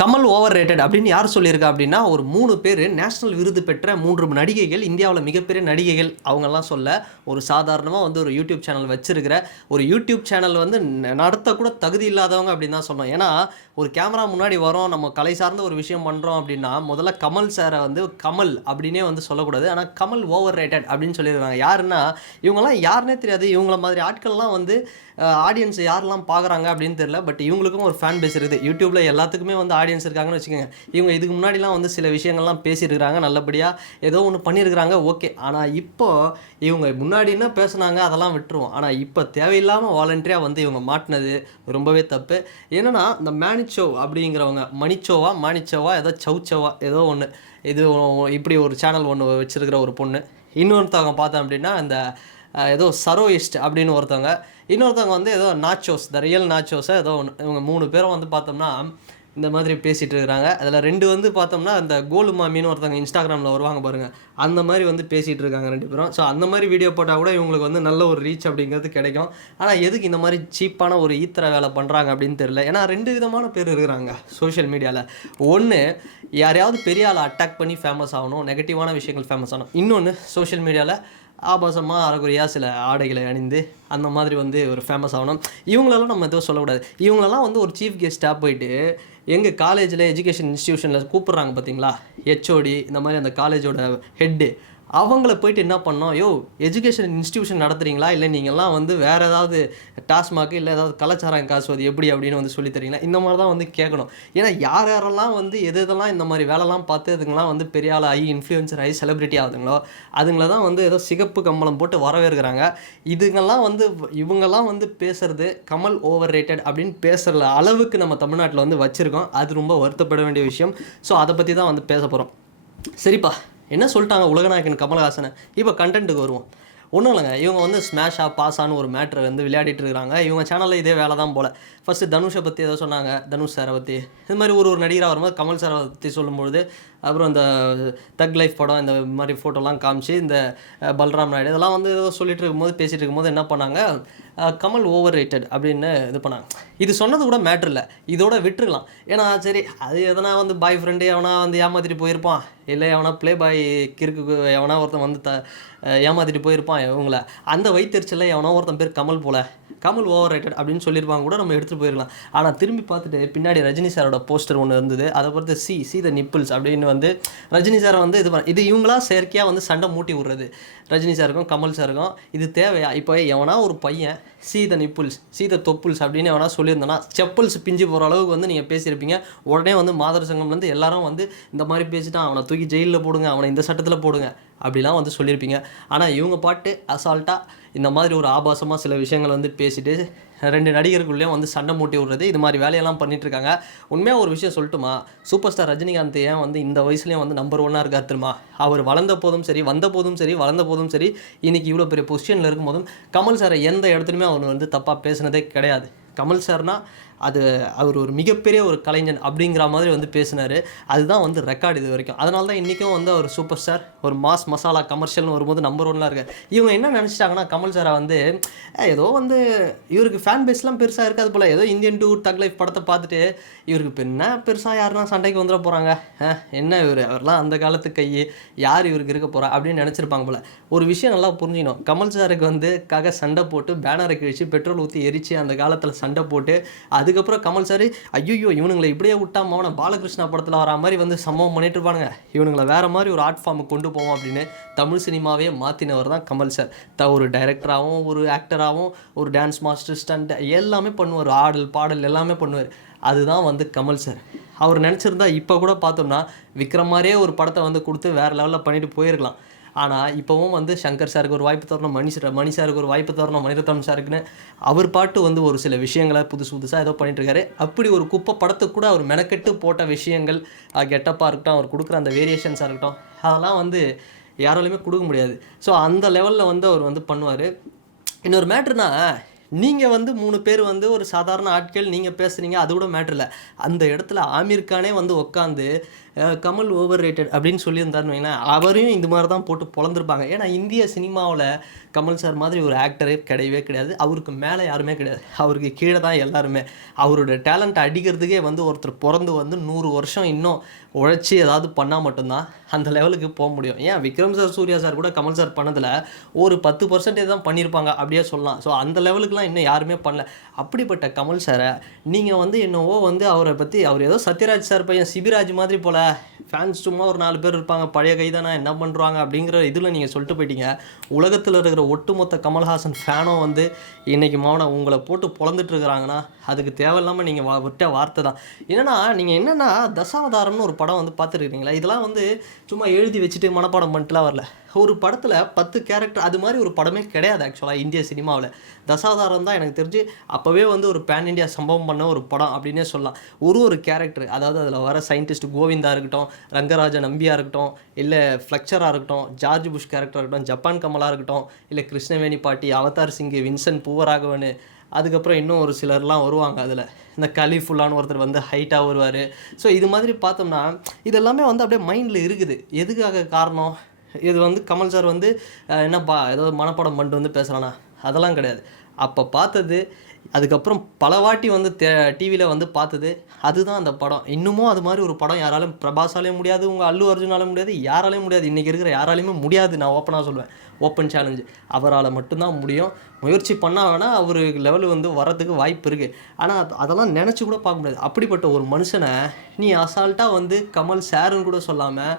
Kamal over rated அப்படின்னு யார் சொல்லியிருக்கா அப்படின்னா, ஒரு 3 பேர் நேஷனல் விருது பெற்ற 3 நடிகைகள், இந்தியாவுல மிகப்பெரிய நடிகைகள் அவங்கலாம் சொல்ல, ஒரு சாதாரணமா வந்து ஒரு யூடியூப் சேனல் வச்சிருக்கிற, ஒரு யூடியூப் சேனல் வந்து நடத்தக்கூட தகுதி இல்லாதவங்க அப்படின்னு தான் சொல்லணும். ஏன்னா, ஒரு கேமரா முன்னாடி வரோம், நம்ம கலை சார்ந்த ஒரு விஷயம் பண்றோம் அப்படின்னா, முதல்ல கமல் சார வந்து கமல் அப்படின்னே வந்து சொல்லக்கூடாது. ஆனா, கமல் ஓவர் ரேட்டட் அப்படின்னு சொல்லியிருக்காங்க. யாருன்னா, இவங்கலாம் யாருன்னே தெரியாது. இவங்கள மாதிரி ஆட்கள்லாம் வந்து ஆடியன்ஸ் யாரெல்லாம் பார்க்குறாங்க அப்படின்னு தெரியல. பட் இவங்களுக்கும் ஒரு ஃபேன் பேஸ் இருக்குது. யூடியூப்ல எல்லாத்துக்குமே வந்து ஆடியன்ஸ் இருக்காங்கன்னு வச்சுக்கோங்க. இவங்க இதுக்கு முன்னாடிலாம் வந்து சில விஷயங்கள்லாம் பேசியிருக்கிறாங்க. நல்லபடியாக ஏதோ ஒன்று பண்ணியிருக்கிறாங்க, ஓகே. ஆனால் இப்போ இவங்க முன்னாடி என்ன பேசுனாங்க அதெல்லாம் விட்டுருவோம். ஆனால் இப்போ தேவையில்லாமல் வாலண்டரியாக வந்து இவங்க மாட்டினது ரொம்பவே தப்பு. என்னன்னா இந்த மேனிச்சோ அப்படிங்கிறவங்க, மணிச்சோவா மானிச்சோவா ஏதோ சௌச்சோவா ஏதோ ஒன்று, இது இப்படி ஒரு சேனல் ஒன்று வச்சிருக்கிற ஒரு பொண்ணு. இன்னொருத்தவங்க பார்த்தோம் அப்படின்னா இந்த ஏதோ சரோயிஸ்ட் அப்படின்னு ஒருத்தவங்க, இன்னொருத்தவங்க வந்து ஏதோ நாச்சோஸ், த ரியல் நாச்சோஸை ஏதோ ஒன்று. இவங்க 3 பேரும் வந்து பார்த்தோம்னா இந்த மாதிரி பேசிகிட்டு இருக்கிறாங்க. அதில் 2 வந்து பார்த்தோம்னா இந்த கோலு மாமின்னு ஒருத்தவங்க இன்ஸ்டாகிராமில் வருவாங்க பாருங்கள், அந்த மாதிரி வந்து பேசிகிட்டு இருக்காங்க 2 பேரும். ஸோ அந்த மாதிரி வீடியோ போட்டால் கூட இவங்களுக்கு வந்து நல்ல ஒரு ரீச் அப்படிங்கிறது கிடைக்கும். ஆனால் எதுக்கு இந்த மாதிரி சீப்பான ஒரு ஈத்திர வேலை பண்ணுறாங்க அப்படின்னு தெரியல. ஏன்னா 2 விதமான பேர் இருக்கிறாங்க சோஷியல் மீடியாவில். ஒன்று, யாரையாவது பெரிய ஆளை அட்டாக் பண்ணி ஃபேமஸ் ஆகணும், நெகட்டிவான விஷயங்கள் ஃபேமஸ் ஆகணும். இன்னொன்று, சோஷியல் மீடியாவில் ஆபாசமாக அறகுறையாக சில ஆடைகளை அணிந்து அந்த மாதிரி வந்து ஒரு ஃபேமஸ் ஆகணும். இவங்களெல்லாம் நம்ம எதுவும் சொல்லக்கூடாது. இவங்களெல்லாம் வந்து ஒரு சீஃப் கெஸ்ட்டாக போயிட்டு எங்கள் காலேஜில் எஜுகேஷன் இன்ஸ்டியூஷனில் கூப்பிட்றாங்க பார்த்தீங்களா, ஹெச்ஓடி இந்த மாதிரி அந்த காலேஜோட ஹெட்டு, அவங்கள போயிட்டு என்ன பண்ணோம், யோ எஜுகேஷன் இன்ஸ்டியூஷன் நடத்துகிறீங்களா, இல்லை நீங்கள்லாம் வந்து வேறு ஏதாவது டாஸ்மாக் இல்லை ஏதாவது கலாச்சாரம் காசுவது எப்படி அப்படின்னு வந்து சொல்லி தரீங்களா, இந்த மாதிரி தான் வந்து கேட்கணும். ஏன்னா யார் யாரெல்லாம் வந்து எதெல்லாம் இந்த மாதிரி வேலைலாம் பார்த்து அதுங்களாம் வந்து பெரிய ஆள் ஆகி இன்ஃப்ளூயன்சர் ஆகி செலிப்ரிட்டி ஆகுதுங்களோ அதுங்கள தான் வந்து ஏதோ சிகப்பு கம்பளம் போட்டு வரவேற்கிறாங்க. இதுங்கெல்லாம் வந்து இவங்கெல்லாம் வந்து பேசுகிறது கமல் ஓவர் ரேட்டட் அப்படின்னு பேசுகிற அளவுக்கு நம்ம தமிழ்நாட்டில் வந்து வச்சுருக்கோம். அது ரொம்ப வருத்தப்பட வேண்டிய விஷயம். ஸோ அதை பற்றி தான் வந்து பேச போகிறோம். சரிப்பா, என்ன சொல்லிட்டாங்க உலகநாயகன் கமலஹாசனை. இப்போ கண்டென்ட்டுக்கு வருவோம். ஒன்றும் இல்லைங்க, இவங்க வந்து ஸ்மாஷா பாஸான்னு ஒரு மேட்ரை வந்து விளையாடிட்டு இருக்கிறாங்க. இவங்க சேனலில் இதே வேலை தான் போல். ஃபஸ்ட்டு தனுஷை பற்றி ஏதோ சொன்னாங்க, தனுஷ் சாரை பற்றி. இது மாதிரி ஒரு நடிகராக வரும்போது கமல் சாரை பற்றி சொல்லும்பொழுது, அப்புறம் இந்த தக் லைஃப் படம் இந்த மாதிரி ஃபோட்டோலாம் காமிச்சு இந்த பல்ராம் நாயுடு இதெல்லாம் வந்து ஏதோ சொல்லிட்டு இருக்கும்போது பேசிகிட்டு இருக்கும்போது என்ன பண்ணாங்க, கமல் ஓவர் ரேட்டட் அப்படின்னு இது பண்ணாங்க. இது சொன்னது கூட மேட்ரு இல்லை, இதோட விட்டுருக்கலாம். ஏன்னா சரி, அது எதனா வந்து பாய் ஃப்ரெண்டு எவனா வந்து ஏமாற்றிட்டு போயிருப்பான், இல்லை எவனா ப்ளே பாய் கிறுக்கு எவனா ஒருத்தன் வந்து ஏமாற்றிட்டு போயிருப்பான் இவங்கள, அந்த வயிற்றுச்சலில் எவனோ ஒருத்தன் பேர் கமல் போல், கமல் ஓவர் ரேட்டட் அப்படின்னு சொல்லியிருப்பாங்க கூட, நம்ம எடுத்துகிட்டு போயிடலாம். ஆனால் திரும்பி பார்த்துட்டு பின்னாடி ரஜினி சாரோட போஸ்டர் ஒன்று இருந்தது, அதை பொறுத்து சி த நிப்பிள்ஸ் அப்படின்னு வந்து ரஜினி சாரை வந்து இது இவங்களா செயற்கையாக வந்து சண்டை மூட்டி விடுறது ரஜினி சாருக்கும் கமல் சாருக்கும். இது தேவையா? இப்போ எவனா ஒரு பையன் சி த நிப்புல்ஸ் சி த தொப்புல்ஸ் அப்படின்னு எவனா சொல்லியிருந்தோன்னா செப்பல்ஸ் பிஞ்சு போகிற அளவுக்கு வந்து நீங்கள் பேசியிருப்பீங்க. உடனே வந்து மாதர் சங்கம்லேருந்து எல்லாரும் வந்து இந்த மாதிரி பேசிட்டான், அவனை தூக்கி ஜெயிலில் போடுங்க, அவனை இந்த சட்டத்தில் போடுங்க அப்படிலாம் வந்து சொல்லியிருப்பீங்க. ஆனால் இவங்க பாட்டு அசால்ட்டாக இந்த மாதிரி ஒரு ஆபாசமாக சில விஷயங்கள் வந்து பேசிட்டு 2 நடிகர்களுக்குள்ளேயும் வந்து சண்டை மூட்டி விடுறது, இது மாதிரி வேலையெல்லாம் பண்ணிகிட்ருக்காங்க. உண்மையாக ஒரு விஷயம் சொல்லட்டுமா, சூப்பர் ஸ்டார் ரஜினிகாந்த் ஏன் வந்து இந்த வயசுலேயும் வந்து நம்பர் 1 இருக்கார் தெரியுமா? அவர் வளர்ந்த போதும் சரி, வந்த போதும் சரி, வளர்ந்த போதும் சரி, இன்றைக்கி இவ்வளோ பெரிய பொசிஷனில் இருக்கும்போதும் கமல் சாரை எந்த இடத்துலையுமே அவர் வந்து தப்பாக பேசுனதே கிடையாது. கமல் சார்னால் அது அவர் ஒரு மிகப்பெரிய ஒரு கலைஞன் அப்படிங்கிற மாதிரி வந்து பேசினார். அதுதான் வந்து ரெக்கார்டு இது வரைக்கும். அதனால தான் இன்றைக்கும் வந்து அவர் சூப்பர் ஸ்டார், ஒரு மாஸ் மசாலா கமர்ஷியல்னு வரும்போது நம்பர் 1 இருக்கார். இவங்க என்ன நினச்சிட்டாங்கன்னா, கமல் சாரை வந்து ஏதோ வந்து இவருக்கு ஃபேன் பேஸ்லாம் பெருசாக இருக்காது போல், ஏதோ இந்தியன் 2 தக் லைஃப் படத்தை பார்த்துட்டு இவருக்கு இப்போ என்ன பெருசாக யாருன்னா சண்டைக்கு வந்துட போகிறாங்க, என்ன இவர் அவர்லாம் அந்த காலத்து கையை யார் இவருக்கு இருக்க போகிறா அப்படின்னு நினச்சிருப்பாங்க போல். ஒரு விஷயம் நல்லா புரிஞ்சிக்கணும், கமல் சாருக்கு வந்து சண்டை போட்டு பேனரை கிழிச்சு பெட்ரோல் ஊற்றி எரித்து அந்த காலத்தில் சண்டை போட்டு அதுக்கப்புறம் கமல் சார் ஐயோ இவனுங்களை இப்படியே விட்டா மோன பாலகிருஷ்ணா படத்தில் வர மாதிரி வந்து சம்பவம் பண்ணிட்டு இருப்பானுங்க, இவனுங்களை வேறு மாதிரி ஒரு ஆர்ட் ஃபார்முக்கு கொண்டு போவோம் அப்படின்னு தமிழ் சினிமாவே மாற்றினவர் தான் கமல் சார். ஒரு டைரக்டராகவும் ஒரு ஆக்டராகவும் ஒரு டான்ஸ் மாஸ்டர் ஸ்டண்ட் எல்லாமே பண்ணுவார், ஆடல் பாடல் எல்லாமே பண்ணுவார். அதுதான் வந்து கமல் சார். அவர் நினச்சிருந்தா இப்போ கூட பார்த்தோம்னா விக்ரம் மாதிரியே ஒரு படத்தை வந்து கொடுத்து வேறு லெவலில் பண்ணிட்டு போயிருக்கலாம். ஆனால் இப்போவும் வந்து சங்கர் சாருக்கு ஒரு வாய்ப்பு தரணும், மணி சாருக்கு ஒரு வாய்ப்பு தரணும், மணிரத்னம் சாருக்குன்னு அவர் பாட்டு வந்து ஒரு சில விஷயங்களை புதுசாக ஏதோ பண்ணிட்டுருக்காரு. அப்படி ஒரு குப்பை படத்துக்கு கூட அவர் மெனக்கெட்டு போட்ட விஷயங்கள், கெட்டப்பாக இருக்கட்டும், அவர் கொடுக்குற அந்த வேரியேஷன்ஸாக இருக்கட்டும், அதெல்லாம் வந்து யாராலையுமே கொடுக்க முடியாது. ஸோ அந்த லெவலில் வந்து அவர் வந்து பண்ணுவார். இன்னொரு மேட்ருனா, நீங்கள் வந்து 3 பேர் வந்து ஒரு சாதாரண ஆட்கள் நீங்கள் பேசுகிறீங்க, அது கூட மேட்ரு இல்ல. அந்த இடத்துல ஆமீர் கானே வந்து உட்காந்து கமல் ஓவர் ரேட்டட் அப்படின்னு சொல்லியிருந்தாருன்னு வைங்களேன், அவரையும் இந்த மாதிரி தான் போட்டு பொளந்துருப்பாங்க. ஏன்னா இந்திய சினிமாவில் கமல் சார் மாதிரி ஒரு ஆக்டரே கிடையவே கிடையாது. அவருக்கு மேலே யாருமே கிடையாது. அவருக்கு கீழே தான் எல்லாருமே. அவரோட டேலண்ட் அடிக்கிறதுக்கே வந்து ஒருத்தர் பிறந்து வந்து 100 வருஷம் இன்னும் உழைச்சி ஏதாவது பண்ணால் மட்டும்தான் அந்த லெவலுக்கு போக முடியும். ஏன் விக்ரம் சார், சூர்யா சார் கூட கமல் சார் பண்ணதில் ஒரு 10% தான் பண்ணியிருப்பாங்க அப்படியே சொல்லலாம். ஸோ அந்த லெவலுக்குலாம் இன்னும் யாருமே பண்ணல. அப்படிப்பட்ட கமல் சாரை நீங்கள் வந்து என்னவோ வந்து அவரை பற்றி அவர் ஏதோ சத்யராஜ் சார் பையன் சிபிராஜ் மாதிரி போல் ஃபேன்ஸ் சும்மா ஒரு 4 பேர் இருப்பாங்க, பழைய கைதானா என்ன பண்ணுறாங்க அப்படிங்கிற இதில் நீங்கள் சொல்லிட்டு போயிட்டீங்க. உலகத்தில் இருக்கிற ஒட்டுமொத்த கமல்ஹாசன் ஃபேனும் வந்து இன்றைக்கி உங்களை போட்டு பொழந்துட்டு இருக்கிறாங்கன்னா அதுக்கு தேவையில்லாமல் நீங்கள் விட்ட வார்த்தை தான். என்னென்னா தசாவதாரம்னு ஒரு படம் வந்து பார்த்துருக்கீங்களா? இதெல்லாம் வந்து சும்மா எழுதி வச்சுட்டு மனப்பாடம் பண்ணிட்டுலாம் வரல. ஒரு படத்தில் 10 கேரக்டர் அது மாதிரி ஒரு படமே கிடையாது ஆக்சுவலாக இந்திய சினிமாவில். தசாவதாரம் தான் எனக்கு தெரிஞ்சு அப்போவே வந்து ஒரு பேன் இண்டியா சம்பவம் பண்ண ஒரு படம் அப்படின்னே சொல்லலாம். ஒரு கேரக்டர், அதாவது அதில் வர சயின்டிஸ்ட் கோவிந்தா இருக்கட்டும், ரங்கராஜ நம்பியாக இருக்கட்டும், இல்லை ஃப்ளெக்சராக இருக்கட்டும், ஜார்ஜ் புஷ் கேரக்டர் இருக்கட்டும், ஜப்பான் கமலாக இருக்கட்டும், இல்லை கிருஷ்ணவேணி பாட்டி, அவதார் சிங்கு, வின்சென்ட் பூவராகவன், அதுக்கப்புறம் இன்னும் ஒரு சிலர்லாம் வருவாங்க. அதில் இந்த கலிஃபுல்லான்னு ஒருத்தர் வந்து ஹைட்டாக வருவார். ஸோ இது மாதிரி பார்த்தோம்னா இதெல்லாமே வந்து அப்படியே மைண்டில் இருக்குது. எதுக்காக காரணம்? இது வந்து கமல் சார் வந்து என்னப்பா ஏதோ மனப்பாடம் பண்ணிட்டு வந்து பேசுகிறானா? அதெல்லாம் கிடையாது. அப்போ பார்த்தது, அதுக்கப்புறம் பல வாட்டி வந்து டிவியில் வந்து பார்த்தது, அதுதான் அந்த படம். இன்னமும் அது மாதிரி ஒரு படம் யாராலும், பிரபாஸாலேயும் முடியாது, உங்கள் அல்லு அர்ஜுனாலும் முடியாது, யாராலையும் முடியாது. இன்றைக்கி இருக்கிற யாராலையுமே முடியாது. நான் ஓப்பனாக சொல்லுவேன், ஓப்பன் சேலஞ்சு. அவரால் மட்டும்தான் முடியும். முயற்சி பண்ணால் வேணால் அவர் லெவலு வந்து வரதுக்கு வாய்ப்பு இருக்குது. ஆனால் அதெல்லாம் நினச்சி கூட பார்க்க முடியாது. அப்படிப்பட்ட ஒரு மனுஷனை நீ அசால்ட்டாக வந்து கமல் சாருன்னு கூட சொல்லாமல்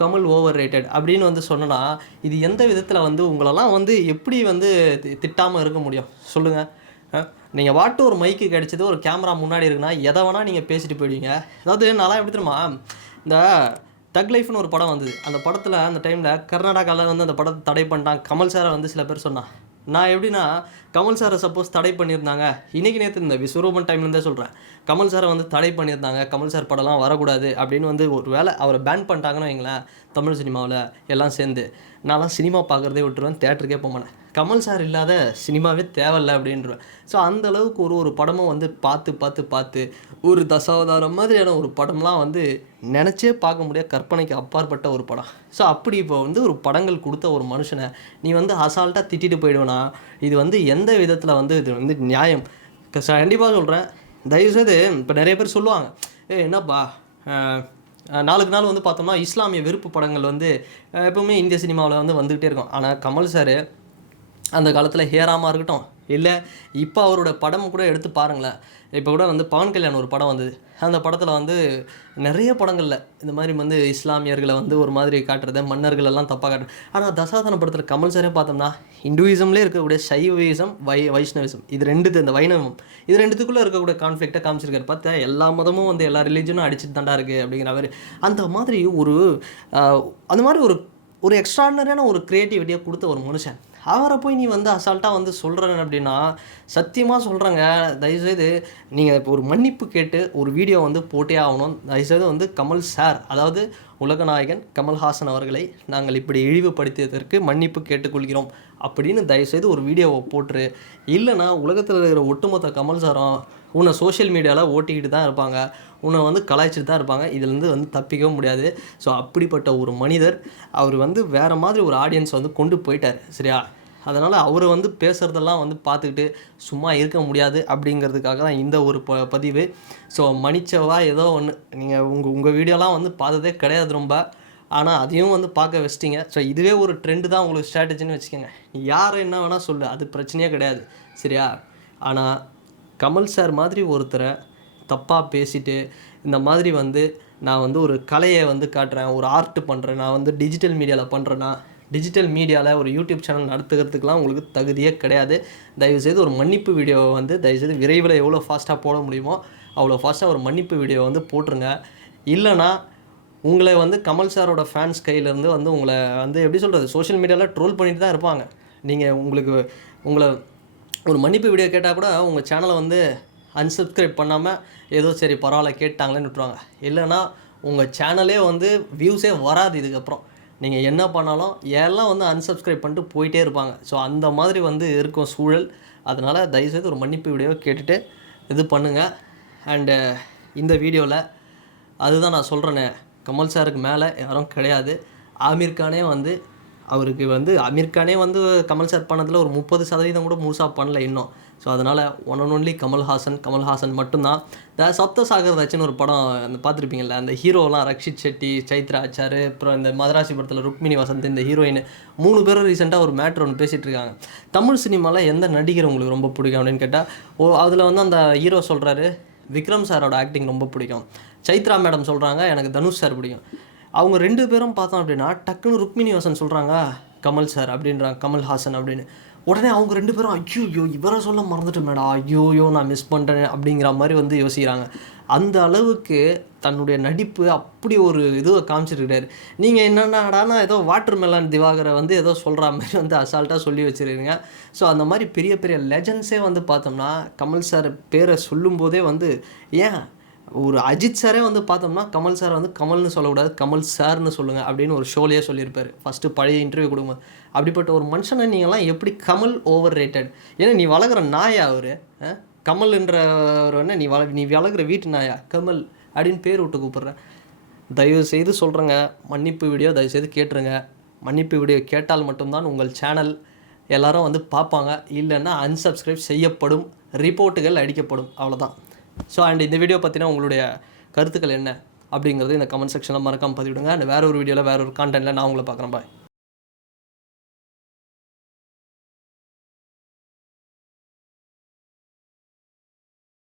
கமல் ஓவர் ரேட்டட் அப்படின்னு வந்து சொன்னோன்னா இது எந்த விதத்தில் வந்து உங்களெல்லாம் வந்து எப்படி வந்து திட்டாமல் இருக்க முடியும் சொல்லுங்கள்? நீங்கள் வாட்டு ஒரு மைக்கு கிடச்சது, ஒரு கேமரா முன்னாடி இருக்குன்னா எதை வேணால் நீங்கள் பேசிட்டு போயிடுவீங்க. அதாவது நான்லாம் எப்படி தெரியுமா, இந்த தக் லைஃப்னு ஒரு படம் வந்தது. அந்த படத்தில் அந்த டைமில் கர்நாடகாவில் வந்து அந்த படத்தை தடை பண்ணிட்டாங்க. கமல் சாரை வந்து சில பேர் சொன்னான். நான் எப்படின்னா, கமல் சாரை சப்போஸ் தடை பண்ணியிருந்தாங்க, இன்றைக்கி நேற்று இந்த விஸ்வரூபன் டைம்லேருந்தே சொல்கிறேன், கமல் சாரை வந்து தடை பண்ணியிருந்தாங்க, கமல் சார் படம்லாம் வரக்கூடாது அப்படின்னு வந்து ஒரு வேளை அவரை பேன் பண்ணிட்டாங்கன்னு வைங்களேன் தமிழ் சினிமாவில் எல்லாம் சேர்ந்து, நான்லாம் சினிமா பார்க்குறதே விட்டுருவேன், தேட்டருக்கே போக மாட்டேன். கமல் சார் இல்லாத சினிமாவே தேவையில்லை அப்படின்றேன். ஸோ அந்தளவுக்கு ஒரு படமும் வந்து பார்த்து ஒரு தசாவதாரம் மாதிரியான ஒரு படம்லாம் வந்து நினச்சே பார்க்க முடியாது, கற்பனைக்கு அப்பாற்பட்ட ஒரு படம். ஸோ அப்படி இப்போ வந்து ஒரு படங்கள் கொடுத்த ஒரு மனுஷனை நீ வந்து அசால்ட்டாக திட்டிட்டு போயிடுவேனா? இது வந்து எந்த விதத்தில் வந்து இது வந்து நியாயம்? கண்டிப்பாக சொல்கிறேன், தயவுசெய்து இப்போ நிறைய பேர் சொல்லுவாங்க, என்னப்பா நாளுக்கு நாள் வந்து பார்த்தோம்னா இஸ்லாமிய வெறுப்பு படங்கள் வந்து எப்போவுமே இந்திய சினிமாவில் வந்து வந்துக்கிட்டே இருக்கும். ஆனால் கமல் சார் அந்த காலத்தில் ஹேராமா இருக்கட்டும், இல்லை இப்போ அவரோட படம் கூட எடுத்து பாருங்களேன். இப்போ கூட வந்து பவன் கல்யாண் ஒரு படம் வந்தது. அந்த படத்தில் வந்து நிறைய படங்களில் இந்த மாதிரி வந்து இஸ்லாமியர்களை வந்து ஒரு மாதிரி காட்டுறது, மன்னர்கள் எல்லாம் தப்பாக காட்டுறது. ஆனால் தசாவதாரம் படத்தில் கமல் சாரே பார்த்தோம்னா இந்துவிசம்லேயே இருக்கக்கூடிய சைவிசம், வைஷ்ணவிசம், இது இந்த வைணவம், இது ரெண்டுத்துக்குள்ளே இருக்கக்கூடிய கான்ஃப்ளிக்டை காமிச்சிருக்காரு. பார்த்தா எல்லா மதமும் வந்து எல்லா ரிலீஜனும் அடிச்சுட்டு தாண்டா இருக்குது அப்படிங்கிற மாதிரி. அந்த மாதிரி அந்த மாதிரி ஒரு எக்ஸ்ட்ராடினரியான ஒரு க்ரியேட்டிவிட்டியை கொடுத்த ஒரு மனுஷன், அவரை போய் நீ வந்து அசால்ட்டாக வந்து சொல்கிறேன் அப்படின்னா, சத்தியமாக சொல்கிறேங்க, தயவுசெய்து நீங்கள் இப்போ ஒரு மன்னிப்பு கேட்டு ஒரு வீடியோ வந்து போட்டே ஆகணும். தயவுசெய்து வந்து கமல் சார், அதாவது உலகநாயகன் கமல்ஹாசன் அவர்களை நாங்கள் இப்படி இழிவுபடுத்தியதற்கு மன்னிப்பு கேட்டுக்கொள்கிறோம் அப்படின்னு தயவுசெய்து ஒரு வீடியோவை போட்டுரு. இல்லைனா உலகத்தில் இருக்கிற ஒட்டுமொத்த கமல் சாரும் உன்னை சோஷியல் மீடியாவில் ஓட்டிக்கிட்டு தான் இருப்பாங்க, உன்னை வந்து கலாய்ச்சிட்டு தான் இருப்பாங்க. இதுலேருந்து வந்து தப்பிக்கவும் முடியாது. ஸோ அப்படிப்பட்ட ஒரு மனிதர், அவர் வந்து வேறு மாதிரி ஒரு ஆடியன்ஸ் வந்து கொண்டு போயிட்டார், சரியா? அதனால் அவர் வந்து பேசுகிறதெல்லாம் வந்து பார்த்துக்கிட்டு சும்மா இருக்க முடியாது அப்படிங்கிறதுக்காக தான் இந்த ஒரு பதிவு. ஸோ மன்னிச்சவா ஏதோ ஒன்று, நீங்கள் உங்கள் வீடியோலாம் வந்து பார்த்ததே கிடையாது ரொம்ப, ஆனால் அதையும் வந்து பார்க்க வச்சிட்டிங்க. ஸோ இதுவே ஒரு ட்ரெண்டு தான் உங்களுக்கு ஸ்ட்ராட்டஜின்னு வச்சுக்கோங்க. யாரை என்ன வேணால் சொல்லு, அது பிரச்சனையே கிடையாது, சரியா? ஆனால் கமல் சார் மாதிரி ஒருத்தரை தப்பாக பேசிட்டு இந்த மாதிரி வந்து நான் வந்து ஒரு கலையை வந்து காட்டுறேன், ஒரு ஆர்ட் பண்ணுறேன், நான் வந்து டிஜிட்டல் மீடியாவில் பண்ணுறேன்னா, டிஜிட்டல் மீடியாவில் ஒரு யூடியூப் சேனல் நடத்துக்கிறதுக்கெலாம் உங்களுக்கு தகுதியே கிடையாது. தயவுசெய்து ஒரு மன்னிப்பு வீடியோவை வந்து தயவுசெய்து விரைவில் எவ்வளோ ஃபாஸ்ட்டாக போட முடியுமோ அவ்வளோ ஃபாஸ்ட்டாக ஒரு மன்னிப்பு வீடியோவை வந்து போட்டுருங்க. இல்லைனா உங்களை வந்து கமல் சாரோட ஃபேன்ஸ் கையிலேருந்து வந்து உங்களை வந்து எப்படி சொல்கிறது, சோஷியல் மீடியாவில் ட்ரோல் பண்ணிட்டு தான் இருப்பாங்க. நீங்கள் உங்களை ஒரு மன்னிப்பு வீடியோ கேட்டால் கூட உங்கள் சேனலை வந்து அன்சப்ஸ்கிரைப் பண்ணாமல் ஏதோ சரி பரவாயில்ல கேட்டாங்களேன்னு விட்டுருவாங்க. இல்லைனா உங்கள் சேனலே வந்து வியூஸே வராது இதுக்கப்புறம். நீங்கள் என்ன பண்ணாலும் எல்லாம் வந்து அன்சப்ஸ்கிரைப் பண்ணிட்டு போயிட்டே இருப்பாங்க. ஸோ அந்த மாதிரி வந்து இருக்கும் சூழல். அதனால் தயவுசெய்து ஒரு மன்னிப்பு வீடியோவை கேட்டுட்டு இது பண்ணுங்கள். அண்டு இந்த வீடியோவில் அதுதான் நான் சொல்கிறேனே, கமல் சாருக்கு மேலே யாரும் கிடையாது. ஆமீர் கானே வந்து அவருக்கு வந்து ஆமீர் கானே வந்து கமல் சார் பண்ணதில் ஒரு 30% கூட முழுசாக பண்ணல இன்னும். ஸோ அதனால் ஒன் அண்ட் ஒன்லி கமல்ஹாசன் மட்டும்தான். இந்த சப்தசாகர்தாச்சின்னு ஒரு படம் அந்த பார்த்துருப்பீங்கள்ல, அந்த ஹீரோலாம் ரக்ஷித் ஷெட்டி, சைத்ரா ஆச்சார், அப்புறம் இந்த மதராசி படத்தில் ருக்மிணி வசந்த், இந்த ஹீரோயின் 3 பேரும் ரீசெண்டாக ஒரு மேட்ரு ஒன்று பேசிகிட்டு இருக்காங்க. தமிழ் சினிமாவில் எந்த நடிகர் உங்களுக்கு ரொம்ப பிடிக்கும் அப்படின்னு கேட்டால் அதில் வந்து அந்த ஹீரோ சொல்கிறாரு விக்ரம் சாரோட ஆக்டிங் ரொம்ப பிடிக்கும். சைத்ரா மேடம் சொல்கிறாங்க எனக்கு தனுஷ் சார் பிடிக்கும். அவங்க 2 பேரும் பார்த்தோம் அப்படின்னா டக்குன்னு ருக்மிணி வசந்த் சொல்கிறாங்க கமல் சார் அப்படின்றாங்க, கமல்ஹாசன் அப்படின்னு. உடனே அவங்க 2 பேரும் ஐயோ இவரை சொல்ல மறந்துட்டேன் மேடம், ஐயோ நான் மிஸ் பண்ணுறேன் அப்படிங்கிற மாதிரி வந்து யோசிக்கிறாங்க. அந்த அளவுக்கு தன்னுடைய நடிப்பு அப்படி ஒரு இதுவை காமிச்சிருக்கிறாரு. நீங்கள் என்னென்னடானா ஏதோ வாட்டர் மெலன் திவாகரை வந்து ஏதோ சொல்கிற மாதிரி வந்து அசால்ட்டாக சொல்லி வச்சுருக்கீங்க. ஸோ அந்த மாதிரி பெரிய பெரிய லெஜண்ட்ஸே வந்து பார்த்தோம்னா கமல் சார் பேரை சொல்லும்போதே வந்து ஏன் ஒரு அஜித் சாரே வந்து பார்த்தோம்னா கமல் சாரை வந்து கமல்னு சொல்லக்கூடாது, கமல் சார்னு சொல்லுங்கள் அப்படின்னு ஒரு ஷோலையே சொல்லியிருப்பார் ஃபஸ்ட்டு பழைய இன்டர்வியூ கொடுங்க. அப்படிப்பட்ட ஒரு மனுஷனை நீங்கள்லாம் எப்படி கமல் ஓவர் ரேட்டட்? ஏன்னா நீ வளர்குற நாயா அவர் கமல்ன்றவர் என்ன நீ வளர்குற வீட்டு நாயா கமல் அப்படின்னு பேர் விட்டு கூப்பிட்றேன். தயவுசெய்து சொல்கிறேங்க, மன்னிப்பு வீடியோ தயவுசெய்து கேட்டுருங்க. மன்னிப்பு வீடியோ கேட்டால் மட்டும்தான் உங்கள் சேனல் எல்லோரும் வந்து பார்ப்பாங்க, இல்லைன்னா அன்சப்ஸ்கிரைப் செய்யப்படும், ரிப்போர்ட்டுகள் அடிக்கப்படும், அவ்வளோதான். ஸோ அண்ட் இந்த வீடியோ பற்றினா உங்களுடைய கருத்துக்கள் என்ன அப்படிங்கிறது இந்த கமெண்ட் செக்ஷனில் மறக்காமல் பதிவிடுங்க. அண்ட் வேறு ஒரு வீடியோவில் வேறு ஒரு கான்டென்ட்டில் நான் உங்களை பார்க்குறேன். பாய்.